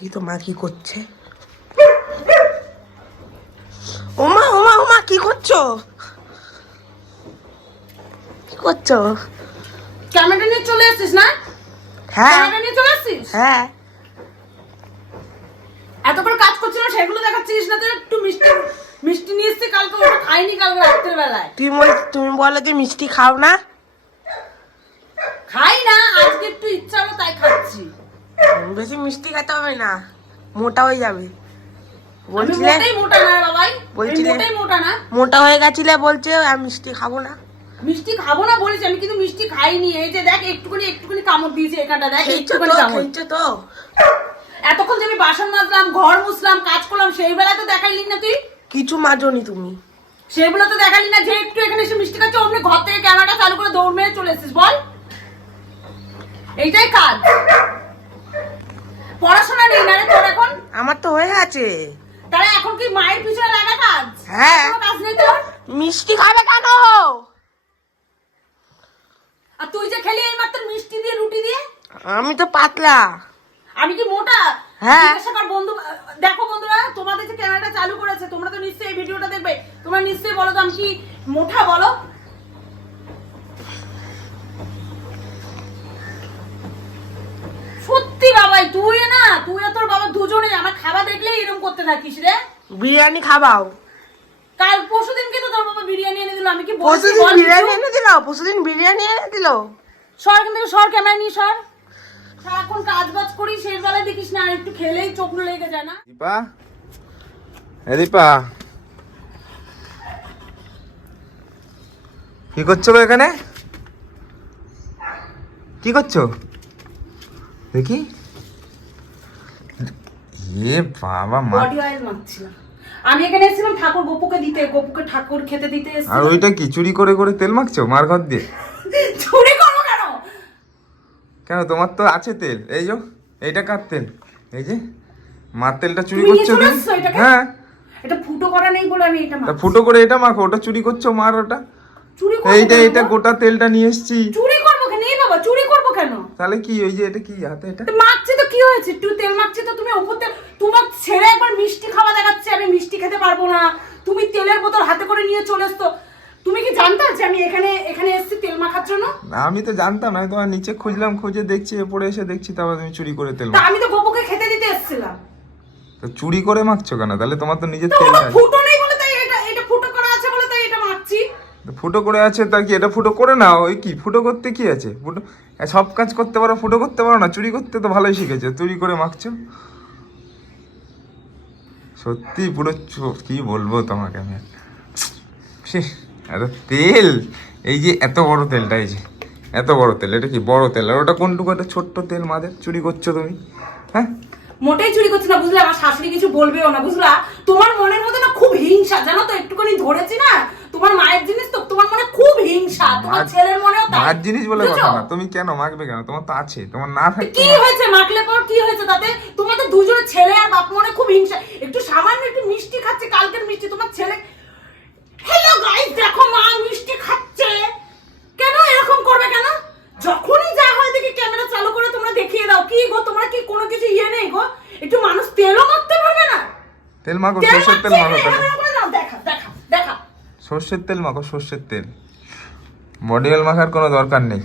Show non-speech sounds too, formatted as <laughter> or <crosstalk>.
কি তো মা কি করছে? ওমা ওমা ওমা কি করছ? কি করছ? ক্যামেরাটা নিয়ে চলে আসছিস না? হ্যাঁ। ক্যামেরাটা নিয়ে চলে আসছিস? হ্যাঁ। এত করে কাজ করছিল সেগুলো দেখাচ্ছিস না তো একটু মিষ্টি মিষ্টি নিয়ে এসছি কালকে ওটা খাইনি কালকে রাত্রের বেলায় তুমি বল তুমি বলো যে মিষ্টি খাও না? খাই না আজকে একটু ইচ্ছা হলো তাই খাচ্ছি। বেশি মিষ্টি খেতে হবে না মোটা হয়ে যাবে। বলছিলে? মোটা হয়ে গেছিলে বলছে আমি মিষ্টি খাব না। মিষ্টি খাব না বলেছি আমি কিন্তু মিষ্টি খাইনি। এই যে দেখ একটুখানি একটুখানি কামড় দিয়েছে এখানটা দেখ একটুখানি কামড়। তো? এতক্ষণ যে আমি বাসন মাজলাম ঘর মুছলাম কাজ করলাম সেই বেলায় তো দেখাইলি না তুই? কিছু মাজনি তুমি। সেগুলো তো দেখালি না যে একটু এখানে এসে মিষ্টি খাচ্ছে অমনি ঘর থেকে ক্যামেরাটা চালু করে দৌড় মেরে চলে এসেছিস বল। এইটাই কাজ। পড়াশোনা না রে তোর এখন? আমার তো হয়ে গেছে। তাহলে এখন কি মায়ের পিছনে লাগা কাজ? হ্যাঁ। কাজ নেই তোর? মিষ্টি খাবে কেন? আর তুই যে খেলি এই মাত্র মিষ্টি দিয়ে রুটি দিয়ে? আমি তো পাতলা। আমি কি মোটা? হ্যাঁ। বন্ধু দেখো বন্ধুরা তোমাদের যে ক্যামেরাটা চালু করেছে তোমরা তো নিশ্চয়ই এই ভিডিওটা দেখবে। তোমরা নিশ্চয়ই বলো তো আমি কি মোটা বলো সত্যি বাবাই তুই না তুই আর তোর বাবা দুজনে আমার খাবার দেখলেই এরকম করতে থাকিস রে। বিরিয়ানি খাবাও। কাল পরশু দিনকে তো তোর বাবা বিরিয়ানি এনে দিল? আমি কি বলছি পরশুদিন বল বিরিয়ানি কিছু? এনে দিল? পরশুদিন বিরিয়ানি এনে দিল? সর থেকে সর ক্যামেরা নিয়ে সর। সারাক্ষণ কাজ বাজ করি শেষ বেলায় দেখিস না আর একটু খেলেই চোখ লেগে যায় না। দীপা? এ দীপা? কি করছ গো এখানে? কি করছ? দেখি। এ বাবা মা। বডি অয়েল মাখছিলাম আমি এখানে এসেছিলাম ঠাকুর গোপুকে দিতে গোপুকে ঠাকুর খেতে দিতে আর ওইটা কি চুরি করে করে তেল মাখছো মার ঘর দিয়ে? <laughs> চুরি করব কেন? কেন তোমার তো আছে তেল। এই যো এইটা কার তেল? এই যে মার তেলটা চুরি করছ তুমি? হ্যাঁ। এটা ফুটো করা নেই বলে আমি এটা মাখছি। ফুটো করে এটা মাখো ওটা চুরি করছ মার ওটা? চুরি করব এইটা এইটা গোটা তেলটা নিয়ে এসছি। চুরি করব কেন? এই বাবা চুরি করব কেন? তাহলে কি ওই যে এটা কি হাতে এটা? মাখছি কি হয়েছে? একটু তেল মাখছি তো তুমি? ওপর তেল তোমার ছেড়ে একবার মিষ্টি খাওয়া দেখাচ্ছে আমি মিষ্টি খেতে পারব না। তুমি তেলের বোতল হাতে করে নিয়ে চলে এসছো। তুমি কি জানতে যে আমি এখানে এখানে এসেছি তেল মাখার জন্য? না, আমি তো জানতাম না আমি তোমার নিচে খুঁজলাম খুঁজে দেখছি এরপরে এসে দেখছি তারপর তুমি চুরি করে তেল আমি তো গোপুকে খেতে দিতে এসেছিলাম। তো চুরি করে মাখছো কেন? তাহলে তোমার তো নিজের তেল ফুটো নেই বলে তাই এটা এটা ফুটো করা আছে বলে তাই এটা মাখছি তো ফুটো করে আছে, তা কি এটা ফুটো করে নাও? ওই কি, ফুটো করতে কি আছে? ফুটো সব কাজ করতে পারো, ফুটো করতে পারো না? চুরি করতে তো ভালোই শিখেছো, চুরি করে মাখছো? সত্যি পুরো কি বলব তোমাকে আমি? এত তেল! এই যে এত বড় তেলটা, এই যে এত বড় তেল, এটা কি বড় তেল? আর ওটা কোনটুকু একটা ছোট্ট তেল মাদের? চুরি করছ তুমি? হ্যাঁ? মোটেই চুরি করছি না, বুঝলে? আমার শাশুড়ি কিছু বলবেও না, বুঝলা? তোমার মনের মধ্যে না খুব হিংসা, জানো তো? একটুখানি ধরেছি না, তোমার মায়ের জিনিস হিংসা তোমার ছেলের মনেও তাই। মার জিনিস বলে কথা না। তুমি কেন মাখবে কেন? তোমার তো আছে। তোমার না থাকতে কি হয়েছে? মাখলে পর কি হয়েছে তাতে? তোমাদের দুজনের ছেলে আর বাপ মনে খুব হিংসা। একটু সামান্য একটু মিষ্টি খাচ্ছে কালকের মিষ্টি। তোমার ছেলে হ্যালো গাইস দেখো মা মিষ্টি খাচ্ছে। কেন এরকম করবে কেন? যখনই যা হয় দেখি ক্যামেরা চালু করে তোমরা দেখিয়ে দাও। কি গো তোমরা কি কোনো কিছু ইয়ে নেই গো? একটু মানুষ তেলও মাখতে পারবে না? তেল মাখো সর্ষের তেল মাখো দেখা দেখা দেখা। সর্ষের তেল মাখো সর্ষের তেল। বডি মাখার কোনো দরকার নেই।